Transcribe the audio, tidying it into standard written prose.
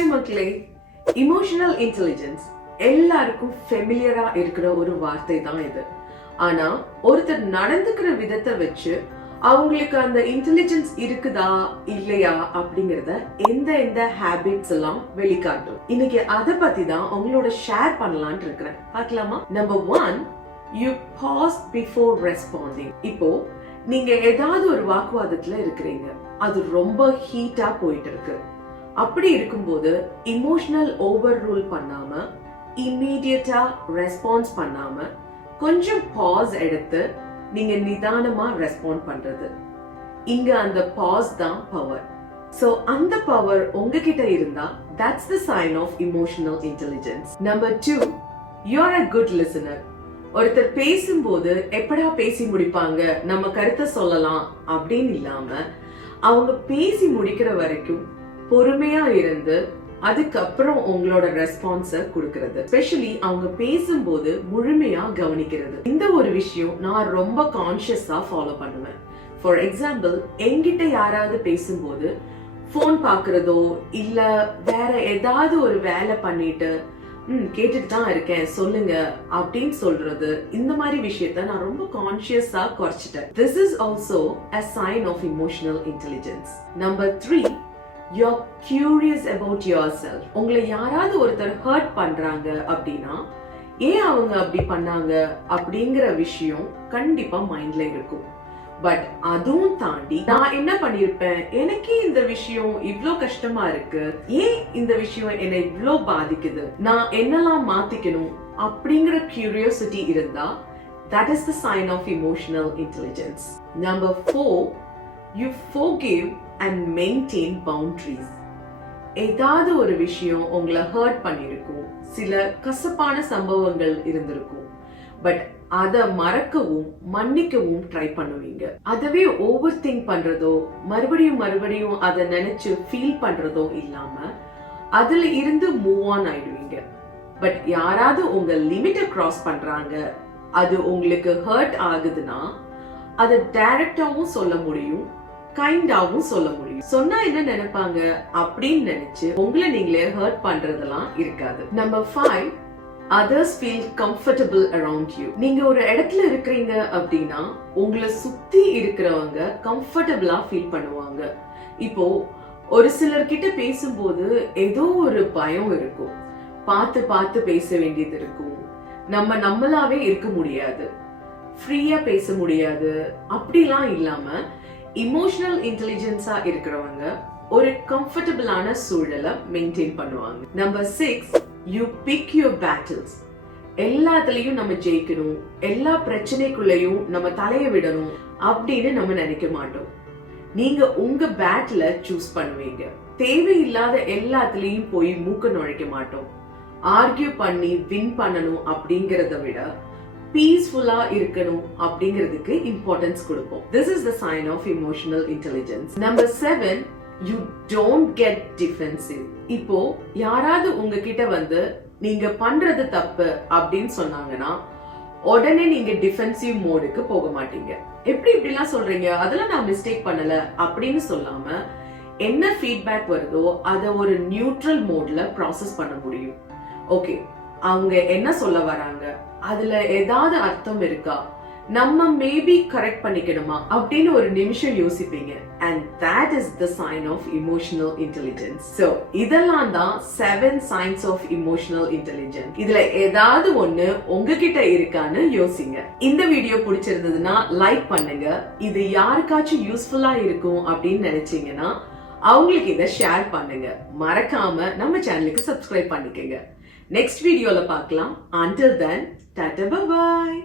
Hi மக்களே, emotional intelligence எல்லாருக்கும் ஃபெமிலியரா இருக்கிற ஒரு வார்த்தை தான் இது. ஆனா ஒருத்தர் நடந்துக்கிற விதத்தை வச்சு அவங்களுக்கு அந்த இன்டெலிஜென்ஸ் இருக்குதா இல்லையா அப்படிங்கறத எந்த ஹேபிட்ஸ் எல்லாம் வெளிக்காட்டும். இன்னைக்கு அதை பத்தி தான் உங்களோட ஷேர் பண்ணலாம்னு இருக்கிறேன். பார்க்கலாமா? Number 1, you pause before responding. இப்போ நீங்க ஏதாவது ஒரு வாக்குவாதத்துல இருக்கிறீங்க, அது ரொம்ப ஹீட்டா போயிட்டு இருக்கு. அப்படி இருக்கும்போது இமோஷனல் ஓவர் ரூல் பண்ணாம இம்மீடியட்டா ரெஸ்பான்ஸ் பண்ணாம கொஞ்சம் பாஸ் எடுத்து நீங்க நிதானமா ரெஸ்பாண்ட் பண்றது, இங்க அந்த பாஸ் தான் பவர். சோ அந்த பவர் உங்ககிட்ட இருந்தா that's the sign of emotional intelligence. Number 2, you're a good listener. ஒருத்தர் பேசும்போது எப்படா பேசி முடிப்பாங்க, நம்ம கருத்தை சொல்லலாம் அப்படின்னு இல்லாம அவங்க பேசி முடிக்கிற வரைக்கும் பொறுமையா இருந்து அதுக்கப்புறம் உங்களோட ரெஸ்பான்ஸ கொடுக்கிறது. எஸ்பெஷலி அவங்க பேசும்போது முழுமையா கவனிக்கிறது. இந்த ஒரு விஷயம் நான் ரொம்ப கான்ஷியஸா ஃபாலோ பண்ணுவேன். ஃபார் எக்ஸாம்பிள், என்கிட்ட யாராவது பேசும்போது போன் பாக்குறதோ இல்ல வேற ஏதாவது ஒரு வேலை பண்ணிட்டு கேட்டுட்டு தான் இருக்கேன் சொல்லுங்க அப்படின்னு சொல்றது, இந்த மாதிரி விஷயத்த நான் ரொம்ப கான்ஷியஸா குறைச்சிட்டேன். This is also a sign of emotional intelligence. Number 3, you're curious about yourself. உங்களை யாராவது ஒருத்தர் ஹர்ட் பண்றாங்க அப்படின்னா ஏன் அவங்க அப்படி பண்ணாங்க அப்படிங்கிற விஷயம் கண்டிப்பா மைண்ட்ல இருக்கும். பட் அதுவும் தாண்டி நான் என்ன பண்ணிருப்பேன், எனக்கே இந்த விஷயம் இவ்ளோ கஷ்டமா இருக்கு, ஏன் இந்த விஷயம் என்னை இவ்ளோ பாதிக்குது, நான் என்னெல்லாம் மாத்திக்கணும் அப்படிங்கிற கியூரியாசிட்டி இருந்தா that is the sign of emotional intelligence. Number 4, you forgive and maintain boundaries. ஏதாவது ஒரு விஷயம் உங்களை ஹர்ட் பண்ணிருக்கும், சில கசப்பான சம்பவங்கள் இருந்திருக்கும், பட் அதை மறக்கவும் மன்னிக்கவும் ட்ரை பண்ணுவீங்க. அதவே ஓவர் திங்க் பண்றதோ மறுபடியும் அதை நினைச்சு ஃபீல் பண்றதோ இல்லாம அதுல இருந்து மூவ் ஆன் ஆயிடுவீங்க. பட் யாராவது உங்க லிமிட்டை கிராஸ் பண்றாங்க, அது உங்களுக்கு ஹர்ட் ஆகுதுன்னா அதை டைரக்டாவும் சொல்ல முடியும், கைண்டாவும் சொல்ல முடியும். சொன்னா என்ன நினைப்பாங்க அப்படின்னு நினைச்சு உங்களை நீங்களே ஹர்ட் பண்றதெல்லாம் இருக்காது. Number 5, others feel comfortable around you. நீங்க ஒரு இடத்துல இருக்கிறீங்க அப்படின்னா உங்களை சுத்தி இருக்கிறவங்க கம்ஃபர்டபுளா ஃபீல் பண்ணுவாங்க. இப்போ ஒரு சிலர்கிட்ட பேசும்போது ஏதோ ஒரு பயம் இருக்கும், பார்த்து பேச வேண்டியது இருக்கும், நம்மளாவே இருக்க முடியாது, ஃப்ரீயா பேச முடியாது. அப்படிலாம் இல்லாம இமோஷனல் இன்டெலிஜென்ஸா இருக்கிறவங்க ஒரு கம்ஃபர்டபுளான சூழலை மெயின்டைன் பண்ணுவாங்க. Number 6, you pick your battles. எல்லாத்துலயும் நம்ம ஜெயிக்கணும், எல்லா பிரச்சனைக்குள்ளயும் நம்ம தலைய விடணும் அப்படின்னு நம்ம நினைக்க மாட்டோம். நீங்க உங்க பேட்டில சூஸ் பண்ணுவீங்க. தேவையில்லாத எல்லாத்துலயும் போய் மூக்க நுழைக்க மாட்டோம். ஆர்கியூ பண்ணி வின் பண்ணணும் அப்படிங்கறத விட பீஸ்ஃபுல்லா இருக்கணும் அப்படிங்கிறதுக்கு இம்பார்ட்டன்ஸ் கொடுப்போம். This is the sign of emotional intelligence. Number 7, you don't get defensive. இப்போ யாராவது உங்ககிட்ட வந்து நீங்க பண்றது தப்பு அப்படின்னு சொன்னாங்கன்னா உடனே நீங்க டிஃபென்சிவ் மோடுக்கு போக மாட்டீங்க. இப்படிலாம் சொல்றீங்க, அதெல்லாம் நான் மிஸ்டேக் பண்ணல அப்படின்னு சொல்லாம என்ன ஃபீட்பேக் வருதோ அதை ஒரு நியூட்ரல் மோட்ல ப்ராசஸ் பண்ண முடியும். ஓகே, அவங்க என்ன சொல்ல வராங்க, அதுல ஏதாவது அர்த்தம் இருக்கா, நம்ம மேபி கரெக்ட் பண்ணிக்கணுமா அப்படின்னு ஒரு நிமிஷம் யோசிப்பீங்க. And that is the sign of emotional intelligence. So இதெல்லாம் தான் 7 signs of emotional intelligence. இதுல ஏதாவது ஒண்ணு உங்ககிட்ட இருக்கான்னு யோசிங்க. இந்த வீடியோ பிடிச்சிருந்ததுன்னா லைக் பண்ணுங்க. இது யாருக்காச்சும் யூஸ்ஃபுல்லா இருக்கும் அப்படின்னு நினைச்சீங்கன்னா அவங்களுக்கு இதை ஷேர் பண்ணுங்க. மறக்காம நம்ம சேனலுக்கு சப்ஸ்கிரைப் பண்ணிக்கங்க. நெக்ஸ்ட் வீடியோல பார்க்கலாம். Until then, tata bye bye.